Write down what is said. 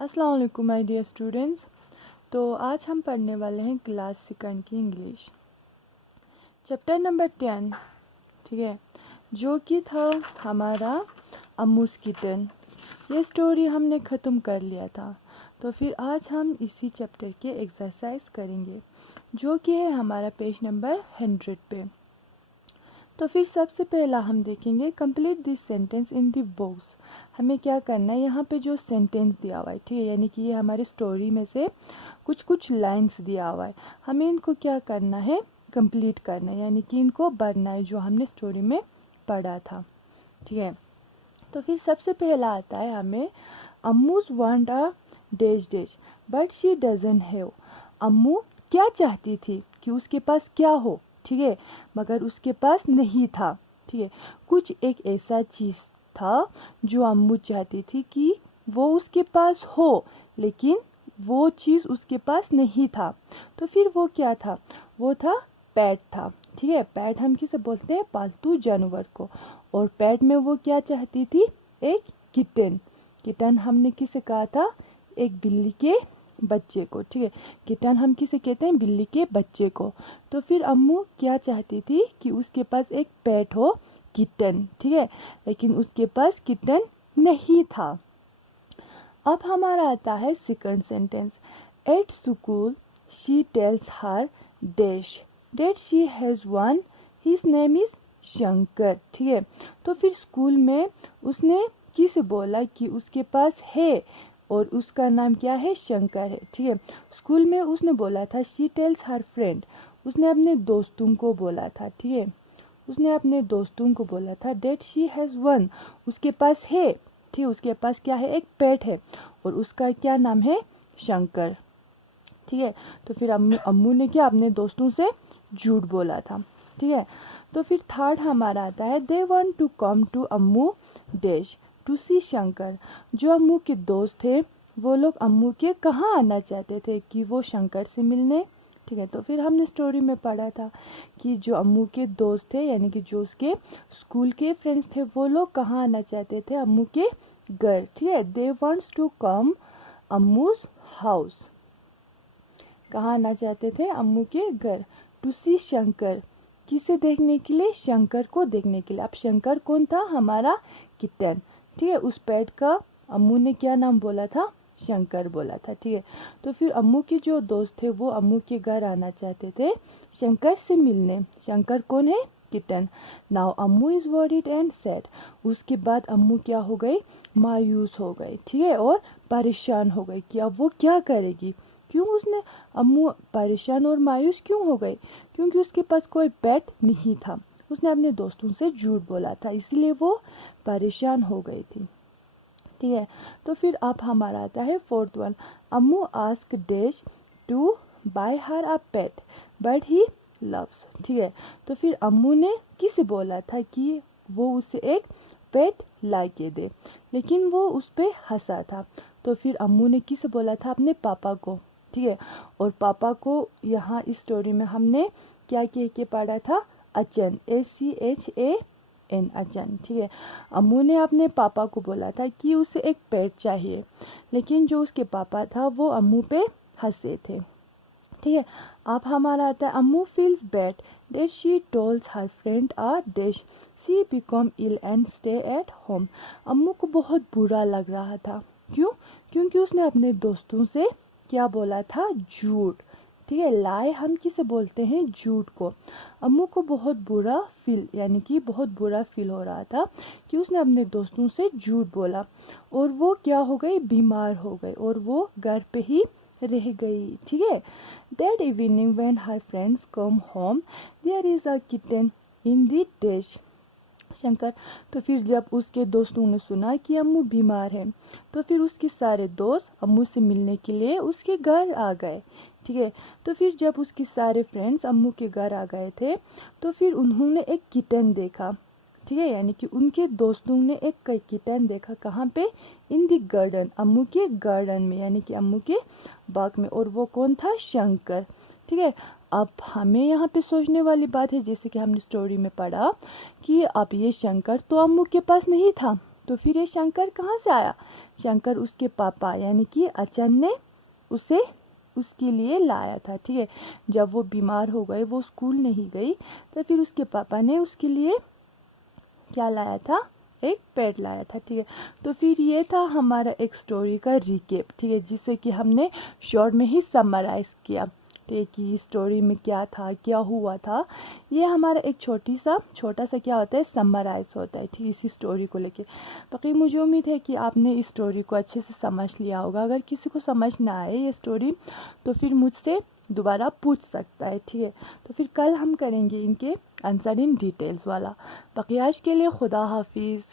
अस्सलाम वालेकुम my dear students. तो आज हम पढ़ने वाले हैं क्लास सेकंड की इंग्लिश चैप्टर नंबर 10, ठीक है, जो कि था हमारा अम्मूस किटन। ये स्टोरी हमने ख़त्म कर लिया था। तो फिर आज हम इसी चैप्टर के एक्सरसाइज करेंगे जो कि है हमारा पेज नंबर 100 पे। तो फिर सबसे पहला हम देखेंगे complete this sentence in the box. हमें क्या करना है, यहाँ पे जो सेंटेंस दिया हुआ है, ठीक है, यानी कि ये हमारे स्टोरी में से कुछ कुछ लाइंस दिया हुआ है, हमें इनको क्या करना है, कंप्लीट करना है, यानी कि इनको भरना है जो हमने स्टोरी में पढ़ा था, ठीक है। तो फिर सबसे पहला आता है हमें Ammu's want a dash dash but she doesn't have. Ammu क्या चाहती थी कि उसके पास क्या हो, ठीक है, मगर उसके पास नहीं था, ठीक है। कुछ एक ऐसा चीज़ था जो अम्मू चाहती थी कि वो उसके पास हो, लेकिन वो चीज़ उसके पास नहीं था। तो फिर वो क्या था, वो था पैट था, ठीक है। पैट हम किसे बोलते हैं, पालतू जानवर को। और पैट में वो क्या चाहती थी, एक किटन। किटन हमने किसे कहा था, एक बिल्ली के बच्चे को, ठीक है। किटन हम किसे कहते हैं, बिल्ली के बच्चे को। तो फिर अम्मू क्या चाहती थी कि उसके पास एक पेट हो, किटन, ठीक है, लेकिन उसके पास किटन नहीं था। अब हमारा आता है second sentence. At school she tells her dash that she has one, his name is Shankar, ठीक है। तो फिर स्कूल में उसने किसे बोला कि उसके पास है और उसका नाम क्या है, शंकर है, ठीक है। स्कूल में उसने बोला था शी टेल्स हर फ्रेंड, उसने अपने दोस्तों को बोला था, ठीक है, उसने अपने दोस्तों को बोला था डेट शी हैज़ वन, उसके पास है, ठीक, उसके पास क्या है, एक पेट है और उसका क्या नाम है, शंकर, ठीक है। तो फिर अम्मू ने क्या अपने दोस्तों से झूठ बोला था, ठीक है। तो फिर थर्ड हमारा आता है they want to come to Ammu dash to see Shankar. जो अम्मू के दोस्त थे वो लोग अम्मू के कहाँ आना चाहते थे, कि वो शंकर से मिलने, ठीक है। तो फिर हमने स्टोरी में पढ़ा था कि जो अम्मू के दोस्त थे, यानी कि जो उसके स्कूल के फ्रेंड्स थे, वो लोग कहाँ आना चाहते थे, अम्मू के घर, ठीक है। They wants to come Ammu's house, कहाँ आना चाहते थे, अम्मू के घर। टू सी शंकर, किसे देखने के लिए, शंकर को देखने के लिए। अब शंकर कौन था, हमारा किटन, ठीक है। उस पेट का अम्मू ने क्या नाम बोला था, शंकर बोला था, ठीक है। तो फिर अम्मू के जो दोस्त थे वो अम्मू के घर आना चाहते थे शंकर से मिलने। शंकर कौन है, kitten. Now Ammu is worried and sad, उसके बाद अम्मू क्या हो गई, मायूस हो गई, ठीक है, और परेशान हो गई कि अब वो क्या करेगी। क्यों उसने, अम्मू परेशान और मायूस क्यों हो गई, क्योंकि उसके पास कोई पेट नहीं था, उसने अपने दोस्तों से झूठ बोला था, इसीलिए वो परेशान हो गई थी, ठीक है। तो फिर अब हमारा आता है fourth one. Ammu ask dash to buy her a pet but he loves, ठीक है। तो फिर अम्मू ने किसे बोला था कि वो उसे एक पेट ला के दे, लेकिन वो उस पर हंसा था। तो फिर अम्मू ने किसे बोला था, अपने पापा को, ठीक है। और पापा को यहाँ इस स्टोरी में हमने क्या कह के पढ़ा था, अचन, ACHAN, अचन, ठीक है। अम्मू ने अपने पापा को बोला था कि उसे एक पेट चाहिए, लेकिन जो उसके पापा था वो अम्मू पे हंसे थे, ठीक है। अब हमारा आता है Ammu feels bad that she tells her friend a dash she become ill and stay at home. Ammu को बहुत बुरा लग रहा था, क्यों, क्योंकि उसने अपने दोस्तों से क्या बोला था, झूठ, ठीक है। लाई हम किसे बोलते हैं, झूठ को। अम्मू को बहुत बुरा फील, यानी कि बहुत बुरा फील हो रहा था कि उसने अपने दोस्तों से झूठ बोला और वो क्या हो गई, बीमार हो गई और वो घर पे ही रह गई, ठीक है। That evening when her friends come home, there is a kitten in the dish. Shankar, तो फिर जब उसके दोस्तों ने सुना कि अम्मू बीमार है, तो फिर उसके सारे दोस्त अम्मू से मिलने के लिए उसके घर आ गए, ठीक है। तो फिर जब उसके सारे फ्रेंड्स अम्मू के घर आ गए थे, तो फिर उन्होंने एक किटन देखा, ठीक है, यानी कि उनके दोस्तों ने एक किटन देखा, कहाँ पे, इन द गार्डन, अम्मू के गार्डन में, यानी कि अम्मू के बाग में। और वो कौन था, शंकर, ठीक है। अब हमें यहाँ पे सोचने वाली बात है, जैसे कि हमने स्टोरी में पढ़ा कि अब ये शंकर तो अम्मू के पास नहीं था, तो फिर ये शंकर कहाँ से आया। शंकर उसके पापा यानी कि अचन ने उसे उसके लिए लाया था। ठीक है, जब वो बीमार हो गए, वो स्कूल नहीं गई, तो फिर उसके पापा ने उसके लिए क्या लाया था, एक पेट लाया था। ठीक है, तो फिर ये था हमारा एक स्टोरी का रिकेप। ठीक है, जिसे कि हमने शॉर्ट में ही समराइज किया। ठीक है, कि स्टोरी में क्या था, क्या हुआ था, ये हमारा एक छोटा सा क्या होता है, समराइज होता है। ठीक है, इसी स्टोरी को लेके। बाकी मुझे उम्मीद है कि आपने इस स्टोरी को अच्छे से समझ लिया होगा। अगर किसी को समझ ना आए ये स्टोरी, तो फिर मुझसे दोबारा पूछ सकता है। ठीक है, तो फिर कल हम करेंगे इनके आंसर इन डिटेल्स वाला। बाकी आज के लिए खुदा हाफिज़।